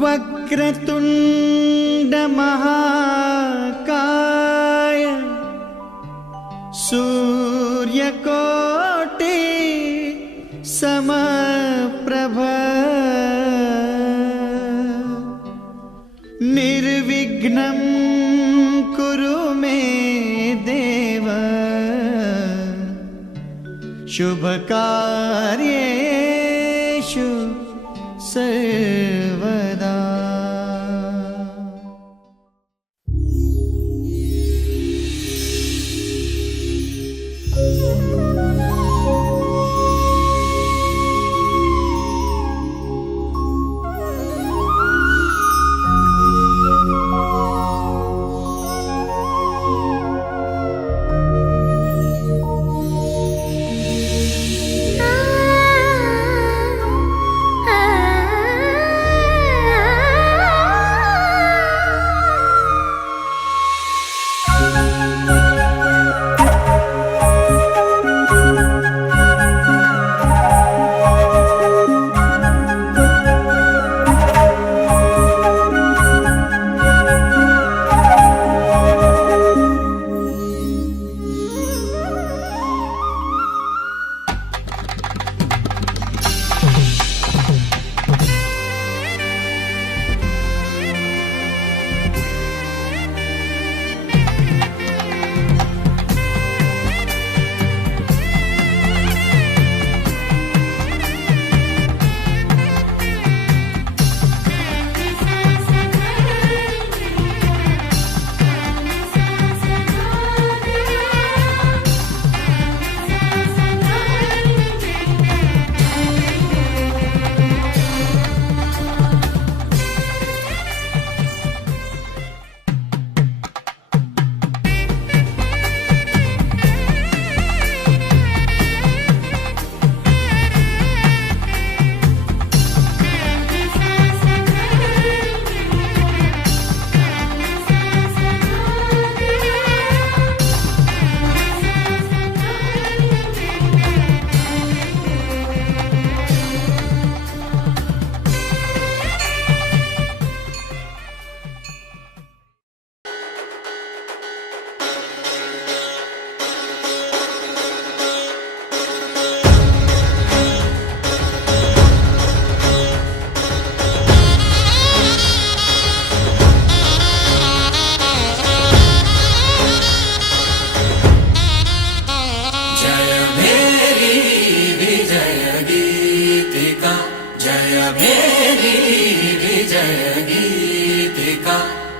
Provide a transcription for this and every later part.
वक्रतुंड महाकाय सूर्यकोटि समप्रभ निर्विघ्नं कुरु मे देव शुभकार्येषु सर्वदा।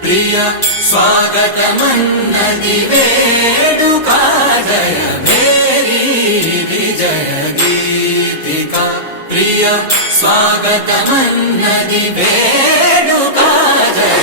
प्रिय स्वागतमन्नदि वेडुका जय मेरी विजय गीतिका प्रिय स्वागतमन्नदि वेडुका जय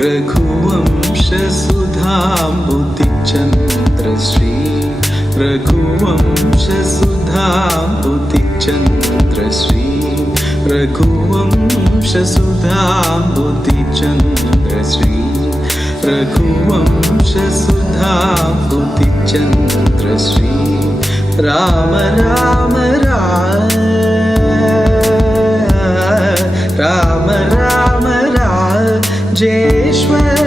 रघुवंशसुधाम्बुतिचन्द्रश्री रघुवंशसुधाम्बुतिचन्द्रश्री रघुवंशसुधाम्बुतिचन्द्रश्री रघुवंशसुधाम्बुतिचन्द्रश्री राम राम राम राम राम राजेश्वर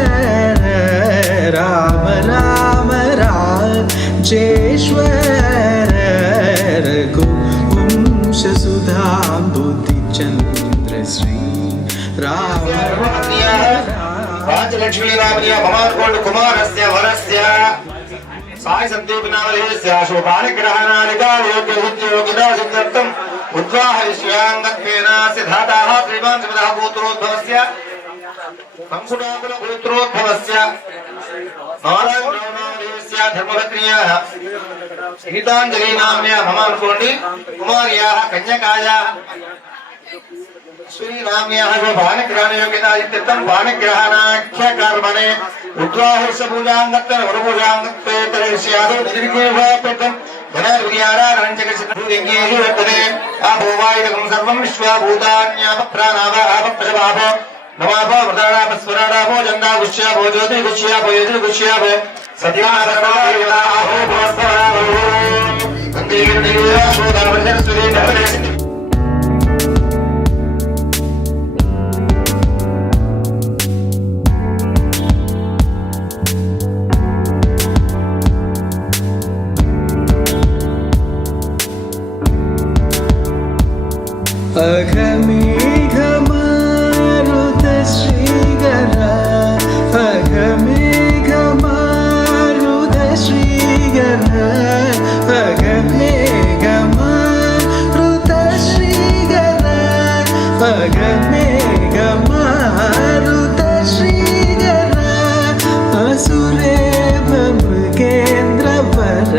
राम राम राजेश्वर रघुवंशसुधाम्बुतिचन्द्रश्री राम राजलक्ष्मी नामनीय ममार्कोण्ड कुमारस्य वरस्य साई संदीप नामधेयस्य शोभानग्रहणानिकार्योग्य उद्योगिता सिद्ध्यर्थम् उद्वाहयिष्याङ्गत्वेन सिद्धाताः श्रीमान् श्रीमदः गोत्रोद्भवस्य संकुटाकुलगोत्रोद्भवस्य नारायणनामधेयस्य धर्मपत्न्याः गीताञ्जलि नाम्न्याः ममार्कोण्डि कुमार्याः कन्यकायाः श्री नाम्याः शोभानग्रहणयोग्यतासिद्ध्यर्थम् भानग्रहणाख्यकर्मणे उद्वाहर्ष पूजाङ्गत्वेन वरपूजाङ्गत्वे तरिष्यादौ निर्विघ्नेन धनार्विद्याराधनञ्चकसिद्धभूतिज्ञेषु वर्तते आभोवायुधकं सर्वं विश्वाभूतान्यापप्राणाव आपप्रजवापो नमापो वृताडापो स्वराडापो जन्दागुष्यापो ज्योतिर्गुष्यापो यजुर्गुष्यापो सत्यानरसायो भवस्वरावो वन्दे शोधावर्धनस्वरे नवदेशि अघमेघमारुतश्रीगरा अघमेघमारुतश्रीगरा अघमेघमारुतश्रीगरा अघमेघमारुतश्रीगरा असुरेव मृगेन्द्रवर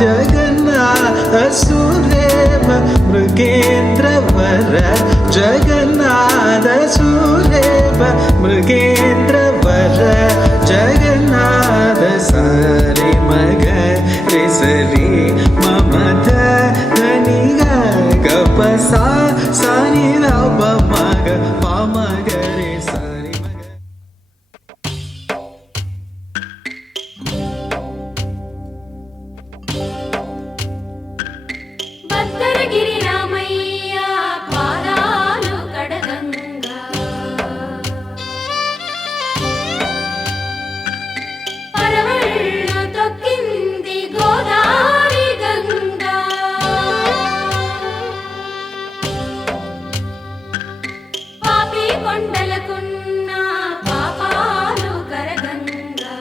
जगन्नाथ असुरेव मृगेन्द्रवर जगन्नाथ सुरेव मृगेन्द्रवर जगन्नाथ सारे मग रे सरे ममथ धनि गपसा सानि रब मग पामग रे सारे मग భద్రగిరి రామయ్య పాదాలు కడగంగా పరవళ్ళు తొక్కింది గోదారి గంగా పాపి కొండలకున్న పాపాలు కరగంగా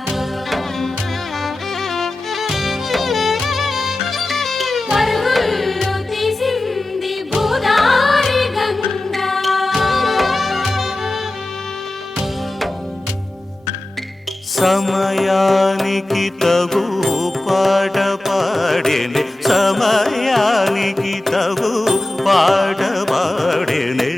పరుగులు తీసింది గోదారి గంగా సమయానికి తగు పాట పాడేనే సమయానికి తగు పాట పాడేనే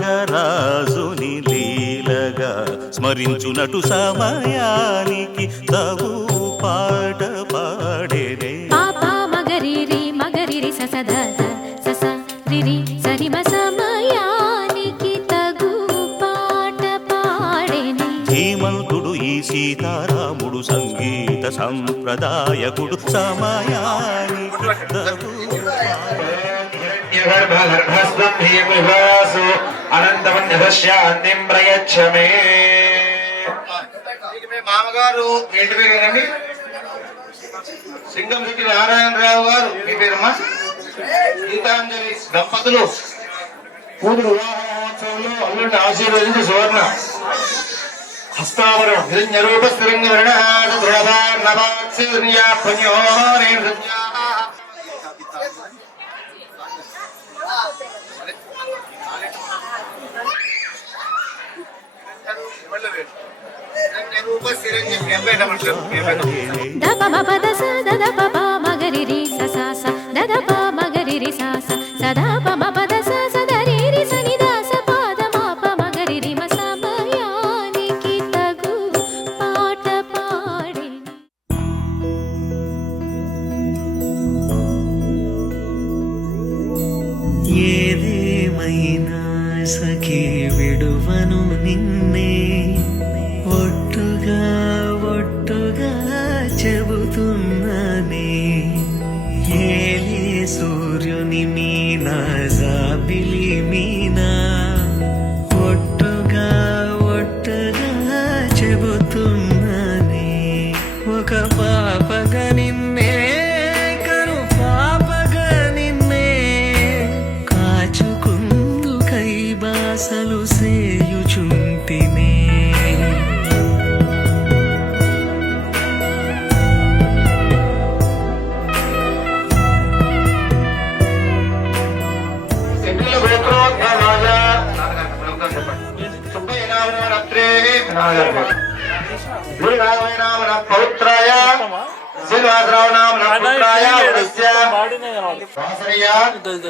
త్యాగరాజుని లీలగా స్మరించునటు సమయానికి తగు పాట పాడేనే పాపా మగరిరి ససద సస రిరి సరిమ సమయానికి తగు పాట పాడేని ధీమంతుడు ఈ సీతారాముడు సంగీత సంప్రదాయకుడు సమయానికి తగు गर्भस्वं अनंतमन्यशांतिं प्रयच्छ मे మామగారు ఏంటి పేరు కదండి సింగంశెట్టి నారాయణరావు గారు మీ పేరమ్మా గీతాంజలి దంపతులు కూతురు వివాహ మహోత్సవంలో అల్లుడిని ఆశీర్వదించి సువర్ణ హస్తావరం హిరణ్యరూప స్థిరంగ వర్ణ నవాత్సర్యా పుణ్యో దప మప దస దద పప మగరి రి స స స దద ప మగరి రి స స సదా ప మప దస సద రి రి స ని ద స పాద మప మగరి రి మ సమయానికి తగు పాట పాడెను. ఏదేమైనా సఖీ విడువను నిన్నే ఒట్టుగా ఒట్టుగా చెబుతున్నానే ఏలే సూర్యుని మీనా జాబిలి మీనా ఒట్టుగా ఒట్టుగా చెబుతున్నానే ఒక పాపగా నిన్నే కను పాపగా నిన్నే కాచుకుందు కై బాసలు సేయుచుంటినే పౌత్రాయ శ్రీనివాసరావు నామ పుత్రాయ వాసరయ్య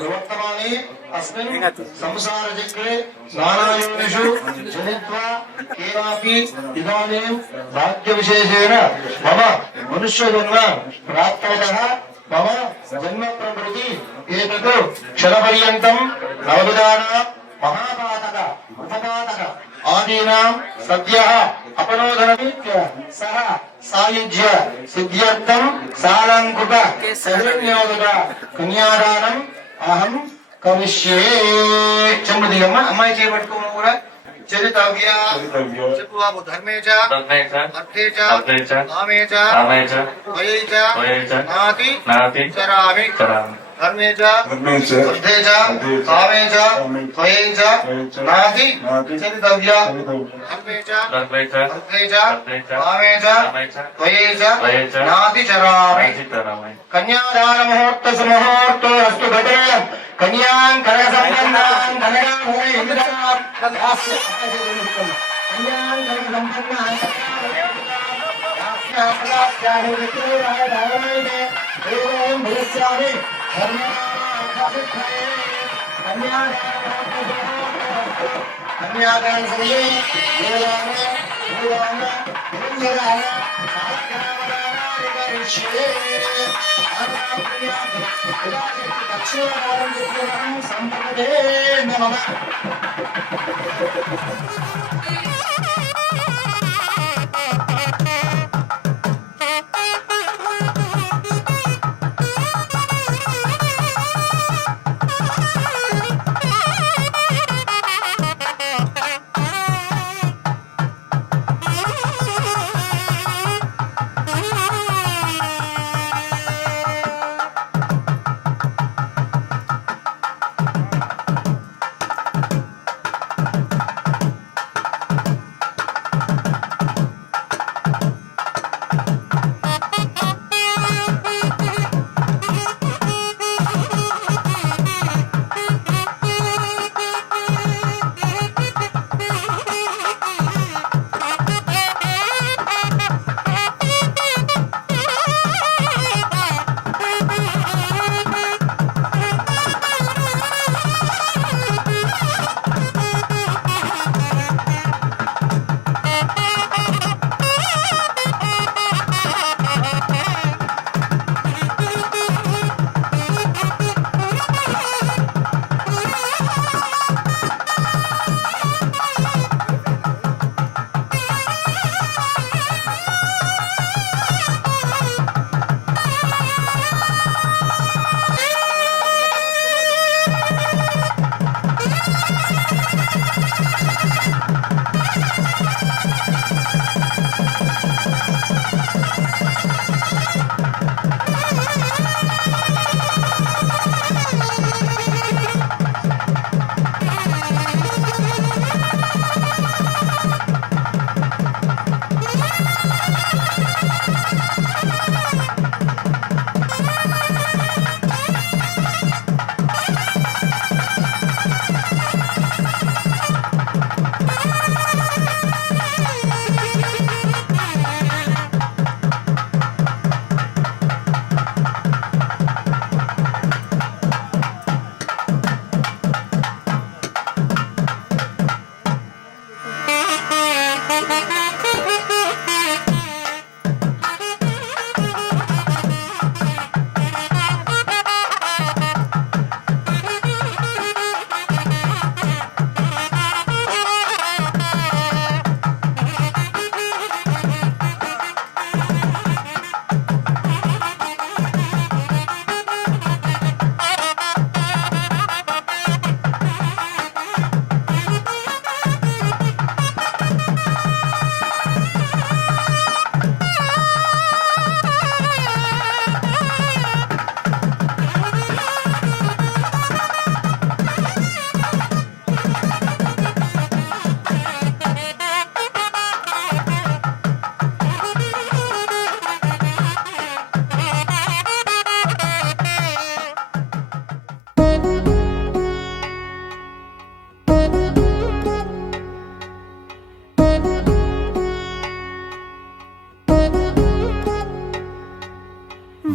వర్తమాని అస్మిన్ సంసార చక్రే నానాయోనిషు జనిత్వా కేవాపి ఇదానీం భాగ్య విశేషేణ మమ మనుష్య జన్మ ప్రాప్తవతః మమ జన్మ ప్రకృతి ఏతత్ క్షణపర్యంతం నవవిధాన మహాపాతక ఉపపాతక ఆదీనాం సద్యః అపనోదనమిత్య సహ సాయుజ్య సిద్ధ్యర్థం సాలంకృత సహిర్ణ్యోదక కన్యాదానం అహం కరిష్యే. చెంబదిగమ్మ అమ్మాయి చేపట్టుకోము కూడా చరితవ్య చెప్పు బాబు ధర్మే చ అర్థే చ కామే చ వయే చ నాతి చరామి ధర్మే చ అర్థే చ కామే చ వయే చ నాతి చరితవ్య ధర్మే చ అర్థే చ కామే చ వయే చ నాతి చరామి. కన్యాదాన ముహూర్త సుముహూర్తో అస్తు ఘటేయం కన్యాం కనక సంబంధాం కనకాం ఇంద్రాం కన్యాం కనక సంబంధాం కన్యాదాన సమయే సంపదే నమః.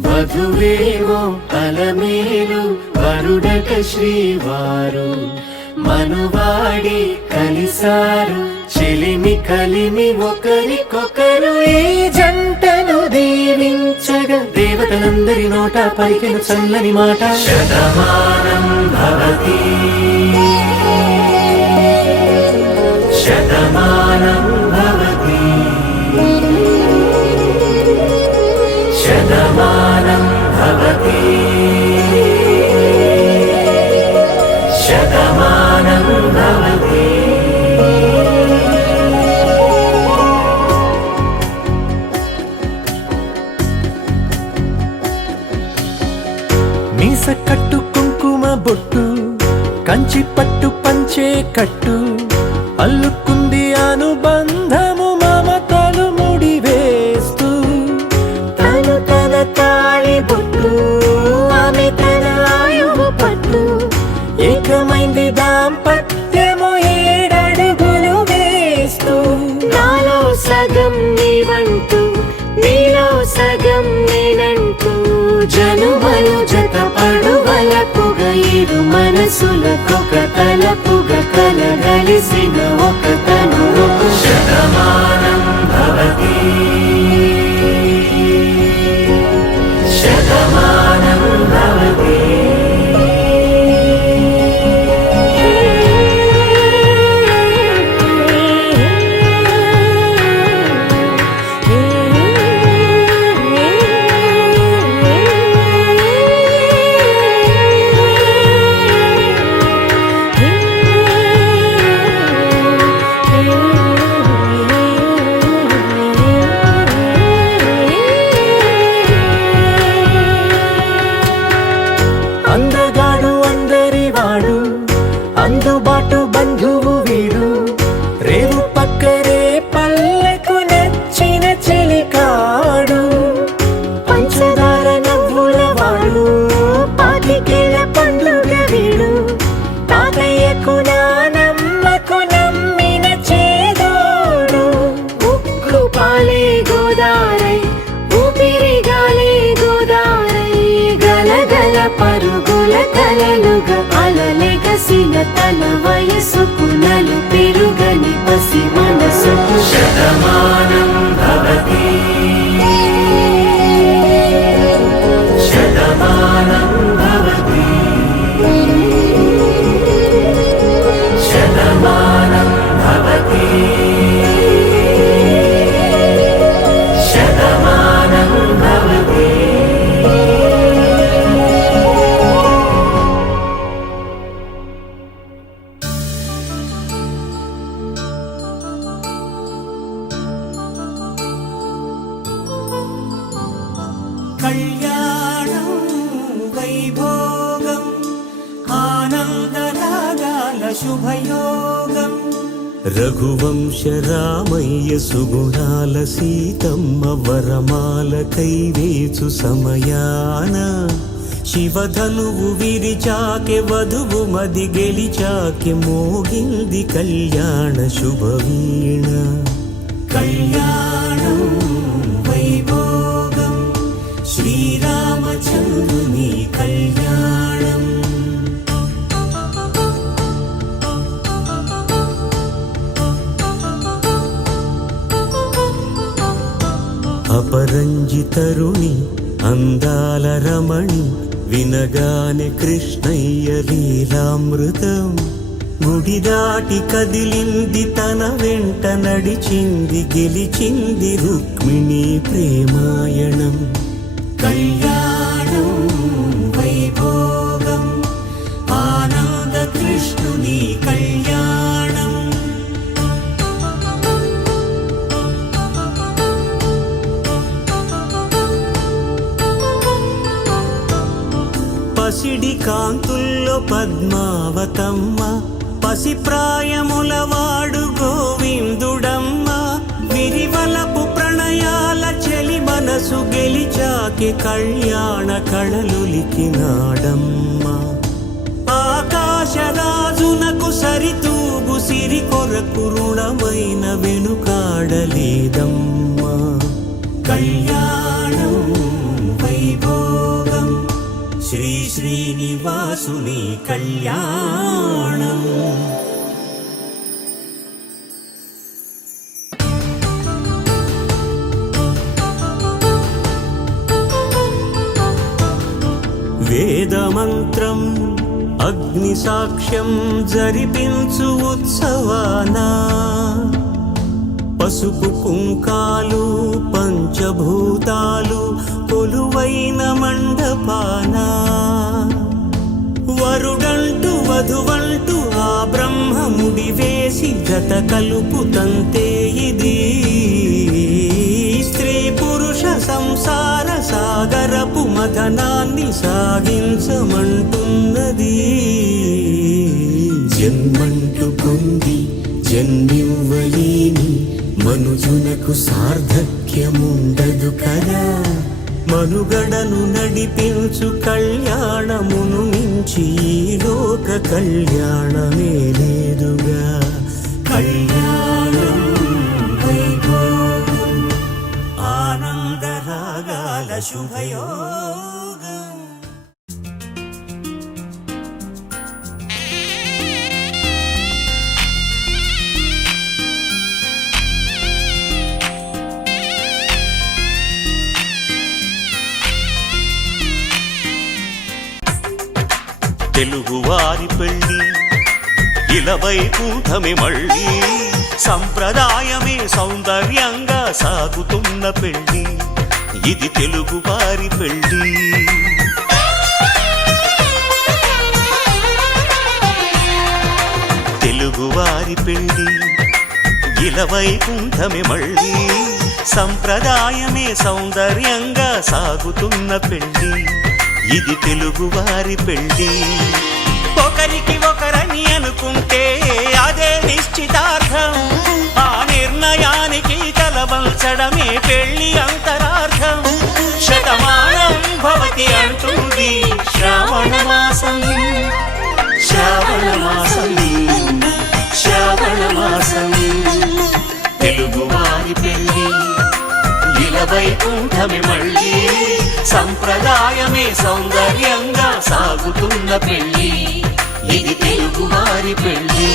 వధువేమో అలమేలు వరుడక శ్రీవారు మనువాడి కలిసారు చెలిమి కలిమి ఒకరికొకరు ఈ జంటను దీవించగా దేవతలందరి నోట పలికిన చల్లని మాట శతమానం భవతి శతమానం భవతి శతమానం భవతి శతమానం భవతి. మీస కట్టు కుంకుమ బొట్టు కంచి పట్టు పంచే కట్టు అల్లుకుంది అనుబంధము మమతలు ముడివేస్తూ తను తన తాళి బొట్టు ఆమె తన ఆయువు పట్టు ఏకమైంది దాంపత్యము 7 అడుగులు వేస్తూ నాలో సగం నీవంటూ నీలో సగం నేనంటూ జనుమలు జత పడువలపుగ ఇరు మనసులకొక తలపుగ కలగలిసిన ఒక తను శతమానం భవతి శతమానం భవతి. అందగాడు అందరివాడు అందుబాటు బంధువు వీడు రేవు పక్కరే పల్లెకు నచ్చిన చెలికాడు పంచదార నవ్వుల వాడు పాతికేల పండుగ వీడు తాతయ్యకు నానమ్మకు నమ్మిన చేదోడు ఉక్కు పాలే గోదారై ఊపిరి గాలే గోదారై గలగల పరుగుల కలలుగా అలలెగసిన తన వయసుకు నలు పెరుగని పసి మనసుకు శతమానం భవతి శతమానం భవతి శతమానం భవతి శతమానం భవతి. కళ్యాణం వైభోగం ఆనందరాగాల శుభయోగం రఘువంశ రామయ్య సుగుణాల సీతమ్మ వరమాల కైవేచు సమయాన శివధనువు విరిచాకె వధువు మది గెలిచాకె మోగింది కళ్యాణ శుభవీణ కళ్యాణం వైభోగం శ్రీరామచంద్రుని కళ్యాణం అపరంజి తరుణి అందాల రమణి వినగానే కృష్ణయ్య లీలామృతం గుడి దాటి కదిలింది తన వెంట నడిచింది గెలిచింది రుక్మిణి ప్రేమాయణం కళ్యాణం వైభోగం ఆనంద కృష్ణుని కళ్యాణం పసిడి కాంతుల్లో పద్మావతమ్మ పసిప్రాయముల వాడు గోవిందుడమ్మ విరివలపు ప్రణయాల చెలి మనసు గెలిచాకి కళ్యాణ కళలులికినాడమ్మ ఆకాశరాజునకు సరితూగు సిరి కొరకు రుణమైన వెనుకాడలేదమ్మా కళ్యాణం వైభోగం శ్రీ శ్రీనివాసుని కళ్యాణం వేదమంత్రం అగ్ని సాక్ష్యం జరిపించు ఉత్సవానా పసుపు కుంకాలు పంచభూతాలు కొలువైన మండపానా వరుడంటూ వధువంటూ ఆ బ్రహ్మముడి వేసి జత కలుపుతంతే ఇది స్త్రీ పురుష సంసార సాగరపు మథనాన్ని సాగించమంటున్నది జన్మంటూ పొంది జన్మివ్వలేని మనుజునకు సార్థక్యముండదు కదా మనుగడను నడిపించు కళ్యాణమును మించి ఈ లోక కళ్యాణమే లేదుగా కళ్యాణం వైభోగం ఆనందరాగాల శుభయోగం తెలుగువారి పెళ్ళి ఇలవైకుంఠమే మళ్ళీ సంప్రదాయమే సౌందర్యంగా సాగుతున్న పెళ్ళి ఇది తెలుగువారి పెళ్ళి తెలుగువారి పెళ్ళి ఇలవైకుంఠమే మళ్ళీ సంప్రదాయమే సౌందర్యంగా సాగుతున్న పెళ్ళి ఇది తెలుగువారి పెళ్ళి ఒకరికి ఒకరని అనుకుంటే అదే నిశ్చితార్థం ఆ నిర్ణయానికి తలవంచడమే పెళ్లి అంతరార్థం శతమానం భవతి అంటుంది శ్రావణ మాసం శ్రావణ మాసం శ్రావణ మాసం తెలుగువారి పెళ్ళి ఇలవైకుంఠమే మళ్ళీ సంప్రదాయమే సౌందర్యంగా సాగుతున్న పెళ్ళి ఇది తెలుగువారి పెళ్ళి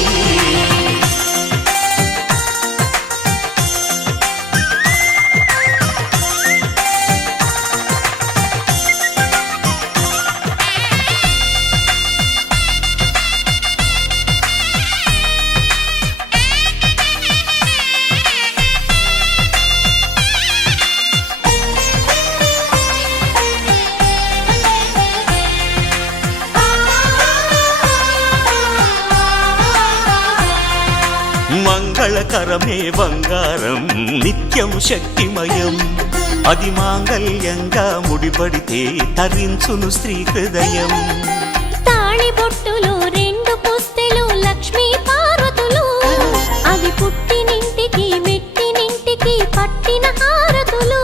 మంగళకరమే బంగారం నిత్యం శక్తిమయం అది మాంగళ్యంగా ముడిపడితే తరించును స్త్రీ హృదయం తాళి బొట్టులు రెండు పుస్తెలు లక్ష్మీ పార్వతులు అవి పుట్టినింటికి మెట్టినింటికి పట్టిన హారతులు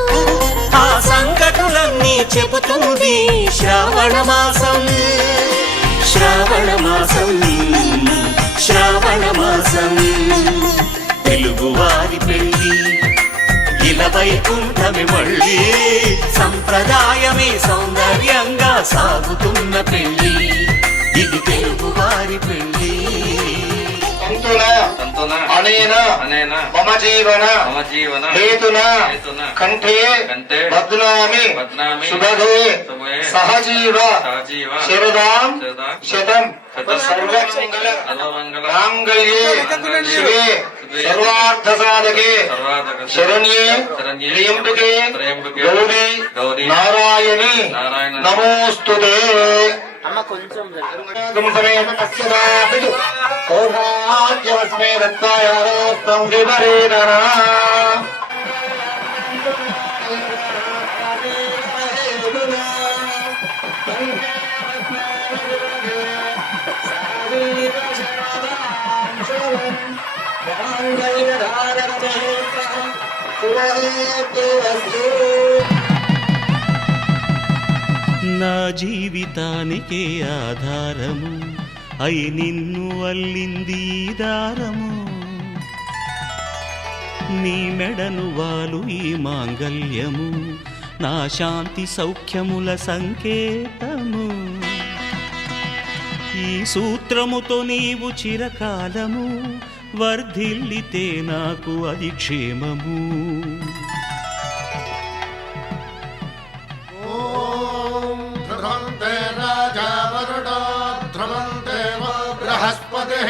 ఆ సంకటులన్నీ చెబుతుంది శ్రావణ మాసం శ్రావణ మాసం శ్రావణ మాసం తెలుగువారి పెళ్ళి ఇలవైకుంఠమే మళ్ళీ సంప్రదాయమే సౌందర్యంగా సాగుతున్న పెళ్ళి ఇది తెలుగువారి పెళ్ళి తంతున అనేన మమ జీవన హేతున కంఠే బధ్నామి శుభదే సహజీవ శరదాం శతం సర్వమంగళ మాంగళ్యే శివే సర్వార్థ సాధకే శరణ్యే త్ర్యంబకే గౌరీ నారాయణి నమోస్తుతే. సౌభాగ్యమస్మే దత్తాయారోస్తం వివరేదనా నా జీవితానికే ఆధారము అయి నిన్ను అల్లింది ఈ దారము. నీ మెడను వాలు ఈ మాంగల్యము నా శాంతి సౌఖ్యముల సంకేతము. ఈ సూత్రముతో నీవు చిరకాలము వర్ధిల్లితే నాకు అది క్షేమము. ధ్రువంతే రాజా వరుడో ధ్రువంతే బృహస్పతిః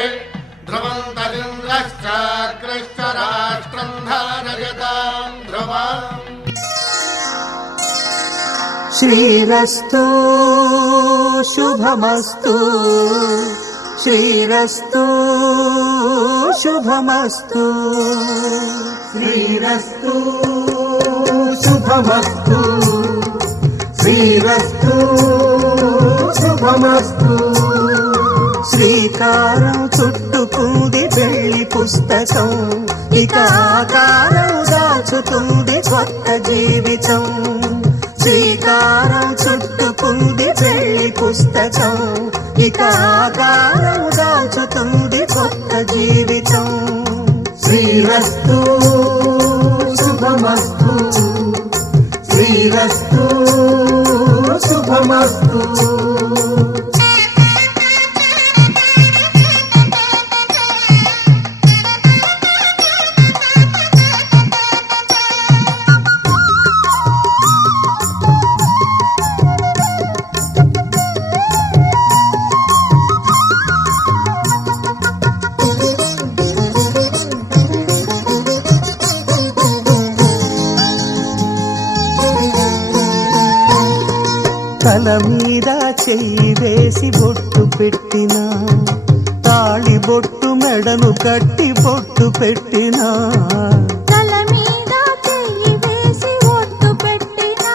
ధ్రువంతరింద్రశ్చాగ్రశ్చ రాష్ట్రం ధారయతాం ధ్రువం. శ్రీరస్తు శుభమస్తు శ్రీరస్తు శుభమస్తు శ్రీరస్తు శుభమస్తు శ్రీరస్తు శుభమస్తు. శ్రీకారం చుట్టుకుంది పెళ్లి పుస్తకం ఇక ఆకారం దాచుతుంది కొత్త జీవితం. శ్రీకారం చుట్టుకుంది పెళ్లి పుస్తకం ఇక ఆకారం దాచుతుంది కొత్త జీవితం. శ్రీరస్తు శుభమస్తు శ్రీరస్తు శుభమస్తు. తల మీద చెయ్యి వేసి బొట్టు పెట్టినా తాళి బొట్టు మెడను కట్టి బొట్టు పెట్టినా తల మీద చెయ్యి వేసి బొట్టు పెట్టినా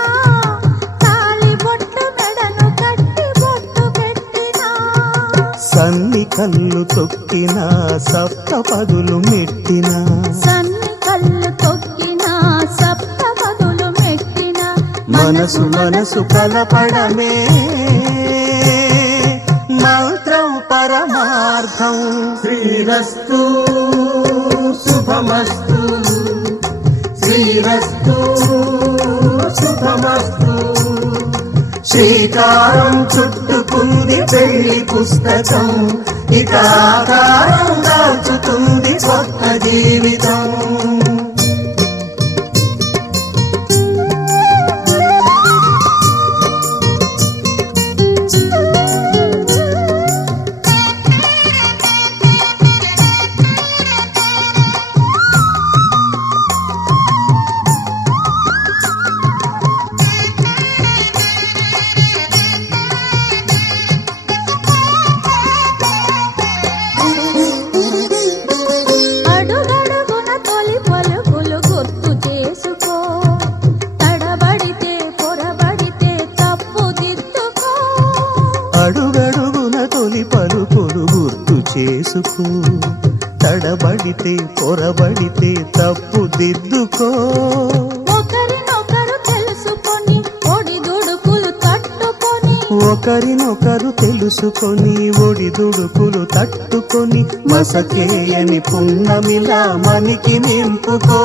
తాళి బొట్టు మెడను కట్టి బొట్టు పెట్టినా సన్ని కళ్ళు తొక్కినా సప్త పదులు మెట్టినా సన్ని కళ్ళు తొక్కినా సప్త పదులు మెట్టినా మనసు మనసు కలపడమే మంత్రం పరమార్థం. శ్రీరస్తు శుభమస్తు శ్రీరస్తు శుభమస్తు. శ్రీకారం చుట్టుకుంది పెళ్లి పుస్తకం ఇక ఆకారం దాచుతుంది కొత్త జీవితం. అడుగడుగున తొలి పలుకులు గుర్తు చేసుకో తడబడితే పొరబడితే తప్పు దిద్దుకో. అడుగడుగున తొలి పలుకులు గుర్తు చేసుకో తడబడితే పొరబడితే తప్పు దిద్దుకో. ఒకరినొకరు తెలుసుకొని ఒడిదుడుకులు తట్టుకొని ఒకరినొకరు తెలుసుకొని ఒడిదుడుకులు తట్టుకొని మసకేయని పున్నమిలా మనికి నింపుకో.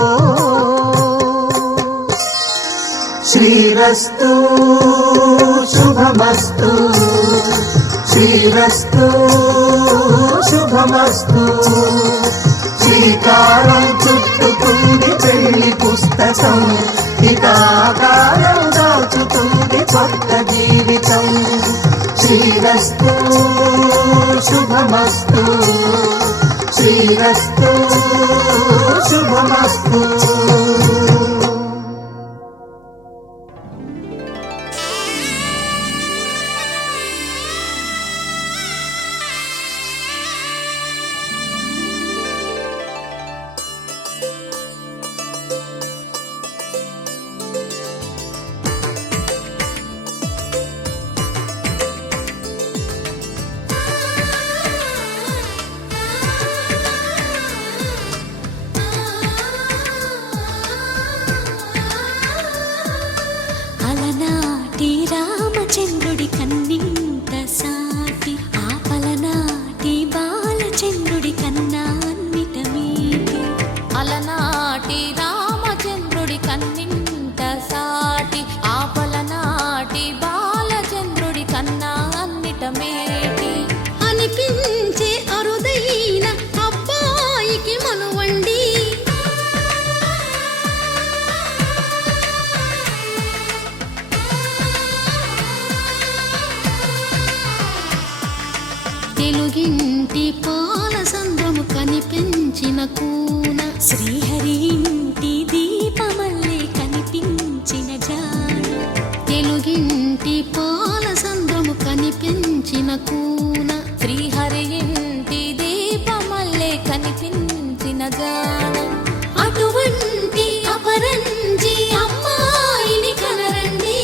శ్రీరస్తు శుభమస్తు శ్రీరస్తు శుభమస్తు. శ్రీకారం చుట్టుకుంది పెళ్లి పుస్తకం, ఇక ఆకారం దాచుతుంది కొత్త జీవితం. శ్రీరస్తు శుభమస్తు, శ్రీరస్తు శుభమస్తు. అలనాటి రామచంద్రుడి కన్నింత సాటి, ఆపలనాటి బాలచంద్రుడి కన్నా అన్నిట మీటి. అలనాటి రామచంద్రుడి కన్నింత సాటి, ఆపలనాటి బాలచంద్రుడి కన్నా అన్నిట మేటి. అనిపించే అరుదైన అబ్బాయికి మనువండి, తెలుగింటి పాలసంద్రము కనిపించిన కూన, శ్రీహరి ఇంటి దీపమల్లే కనిపించిన జాన. తెలుగింటి పాలసంద్రము కనిపించిన కూన, శ్రీహరి ఇంటి దీపమల్లే కనిపించిన జాన. అటువంటి అపరంజి అమ్మాయిని కనరండి,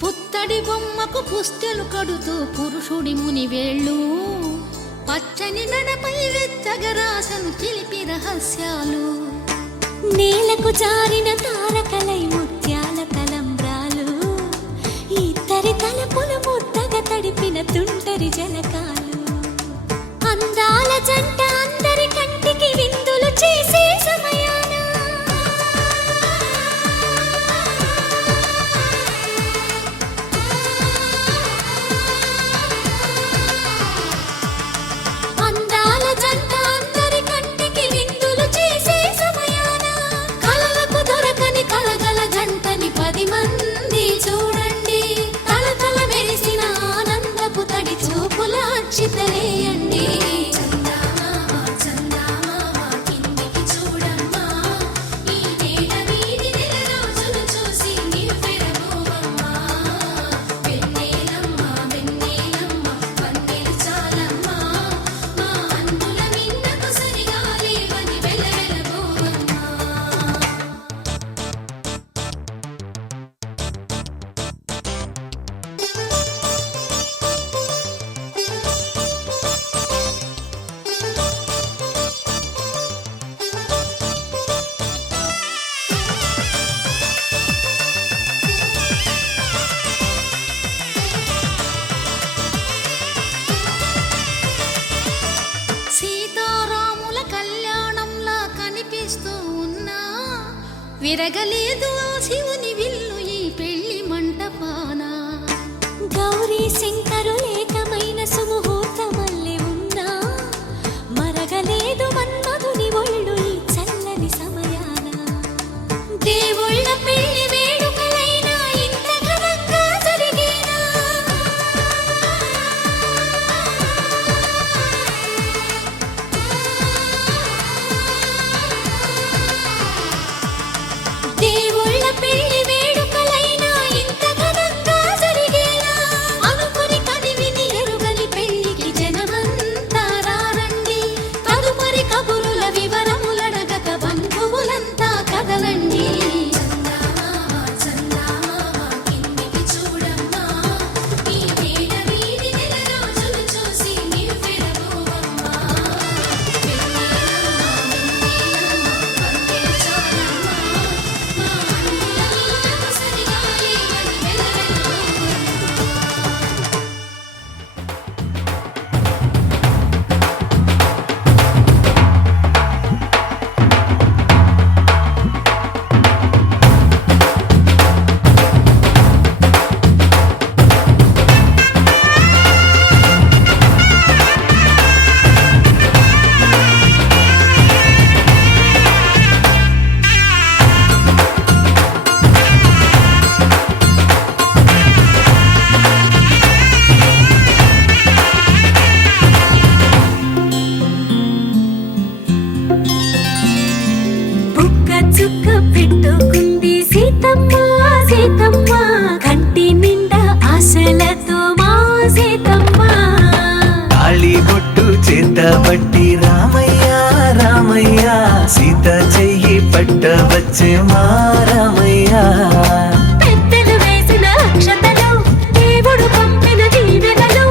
పుత్తడి బొమ్మకు పుస్తెలు కడుతూ పురుషుడి ముని వేళ్ళు, పచ్చని నడపై వెచ్చగరాసను చిలిపి రహస్యాలు. నేలకు జారిన తారకలై ముత్యాల తలంబ్రాలు, ఇద్దరి తలపుల ముద్దగా తడిపిన తుంటరి జలకాలు. అందాల జంట అందరి కంటికి విందులు చేసే సమయాన, అందాల జంట అందరి కంటికి విందులు చేసే సమయాన, కలలకు దొరకని కలగల జంటని 10 మంది చూడండి. తలతల మెరిసిన ఆనందపు తడి చూపుల అక్షితలేయండి. విరగలేదు ఆ శివుని విల్లు ఈ పెళ్లి మంటపాన. గౌరీ శంకరులేకమైన సుముహూర్తమల్లె ఉన్నా, మరగలేదు మన్మధుని ఒళ్ళు ఈ చల్లని సమయాన. దేవుళ్ళ పెళ్లి వేడుకలైనా ఇంత ఘనంగా జరిగేనా, పట్టబట్టి రామయ్య రామయ్య సీత చెయ్యి పట్టవచ్చే మా రామయ్య పెద్దలు వేసిన అక్షతలు దేవుడు పంపిన దీవెనలు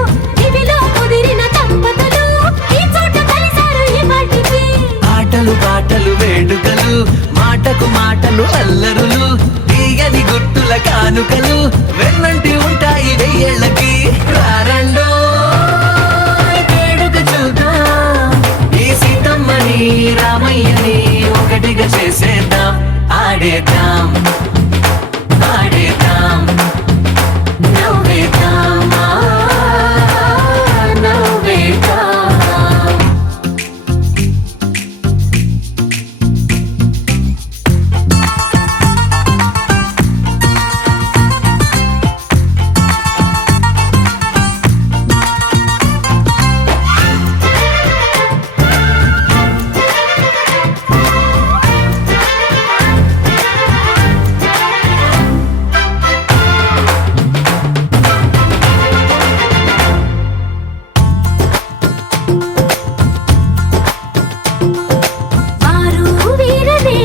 ఇవిలో కుదిరిన దంపతులు ఈ చోట కలిసారు ఈ వాటికి ఆటలు పాటలు వేడుకలు మాటకు మాటలు అల్లరులు తీయని గుర్తుల కానుకలు వెన్నంటి ఉంటాయి వెయ్యేళ్ళకి రారండో వేడుక చూద్దాం ఈ సీతమ్మని రామయ్యని ఒకటిగా చేసేద్దాం ఆడేద్దాం ఆడేద్దాం నవ్వేద్దాం నవ్వేద్దాం వారు వీరనే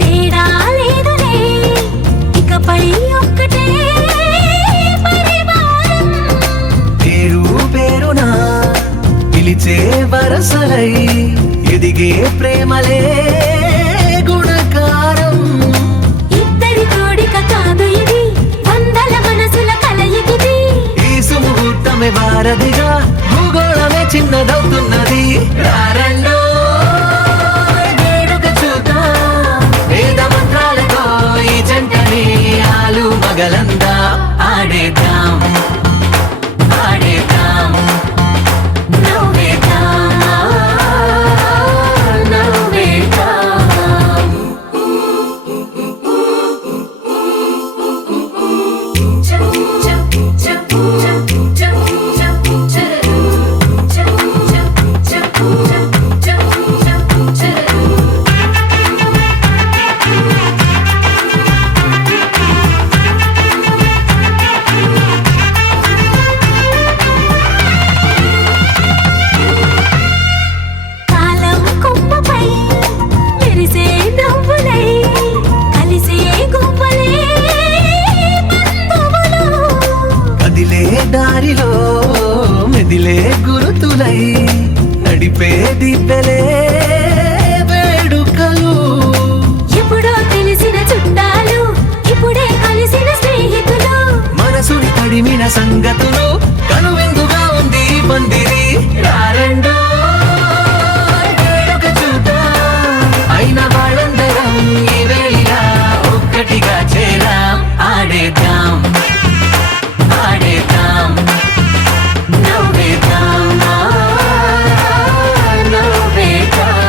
తేడా లేదులే ఇకపై ఒక్కటే పరివారం పేరు పేరునా పిలిచే వరసలై ఎదిగే ప్రేమలే గుణకారం ఇద్దరి కోడిక కాదు ఇది వందల మనసుల కలయికిది ఈ సుముహూర్తమే వారధిగా భూగోళమే చిన్నదవుతున్నది రారండో వేడుక చూద్దాం వేద మంత్రాలతో ఈ జంటని ఆలు మగలందా ఆడేద్దాం ఆడేద్దాం నవ్వేద్దాం నవ్వేద్దాం కాలం కొమ్మపై మెరిసే నవ్వులై కలిసే గువ్వలే బంధువులు కదిలే దారిలో మెదిలే గురుతులై నడిపే దిబ్బెలే వేడుకలు ఎప్పుడో తెలిసిన చుట్టాలు ఇప్పుడే కలిసిన స్నేహితులు మనసుని తడిమిన సంగతులు కనువిందుగా ఉంది ఈ పందిరి రారండో వేడుక చూద్దాం అయిన వాళ్ళందరం ఈ వేళ ఒక్కటిగా చేరాం ఆడేద్దాం ఆడేద్దాం నవ్వేద్దాం నవ్వేద్దాం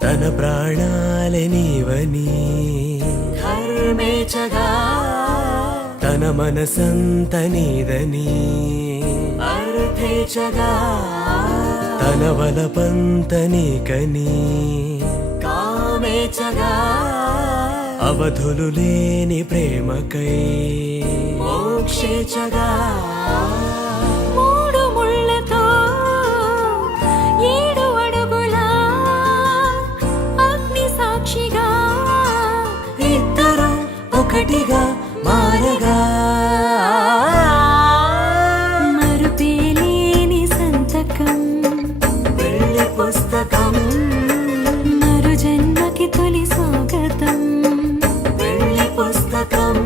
తన ప్రాణాలే నీవని ధర్మేచగా తన మనసంత నీదని అర్థేచగా తన వలపంత నీకని కామేచగా అవధులు లేని ప్రేమకై మోక్షేచగా మూడు ముళ్ళతో 7 అడుగుల అగ్ని సాక్షిగా ఇద్దరు ఒకటిగా మారగా మరుపేలేని సంతకం వెళ్ళి పుస్తకం మరు జన్మకి తొలి స్వాగతం వెళ్ళి పుస్తకం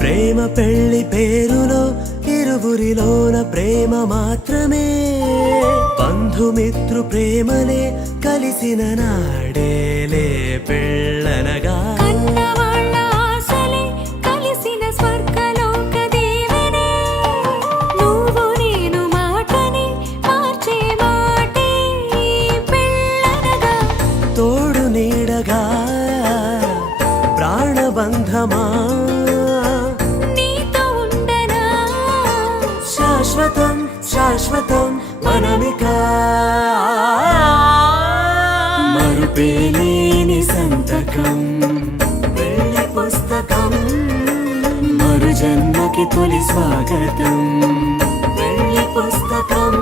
ప్రేమ పెళ్లి పేరులో ఇరు ఇరువురిలోన ప్రేమ మాత్రమే బంధుమిత్రు ప్రేమనే కలిసిన నాడేలే పెళ్ళనగా కన్నవాళ్ళ ఆశలే కలిసిన స్వర్గలోక దేవనే నువ్వు నేను మాటని మార్చే మాటే పెళ్ళనగా తోడు నీడగా ప్రాణబంధమా నీతో ఉండనా శాశ్వతం శాశ్వతం మనమిక మరుపేలేని సంతకం పెళ్లి పుస్తకం మరు జన్మకి తొలి స్వాగతం పెళ్లి పుస్తకం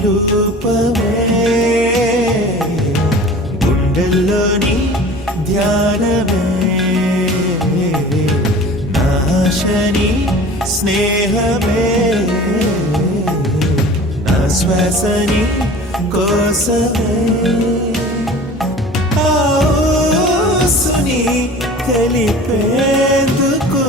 రూపమే ఆగని స్నేహమే నా శ్వాసని కోసమే ఆ ఊసుని తెలిపేందుకు